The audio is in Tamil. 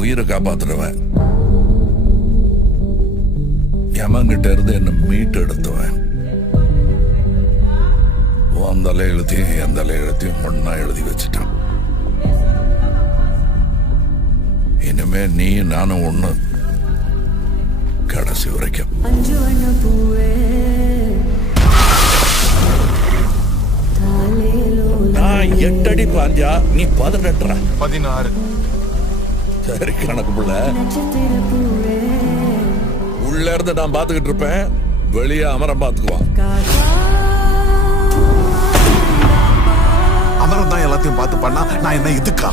உயிரை காப்பாத்துறவன், யமங்கிட்ட இருந்து என்ன மீட்டு எடுத்துவன். உன் தலை எழுத்தையும் என் தலை எழுத்தையும் ஒன்னா எழுதி வச்சுட்டான். இனிமே நீ நானும் ஒண்ணு, கடைசி வரைக்கும். நான் 8 அடி பாஞ்சா நீ 18. 16. சரி கணக்கு புள்ள. உள்ள இருந்து நான் பாத்துக்கிட்டு இருப்பேன், வெளியே அமரம் பாத்துக்குவான். அமரம் தான் எல்லாத்தையும் பார்த்து பண்ணா நான் என்ன இதுக்கா?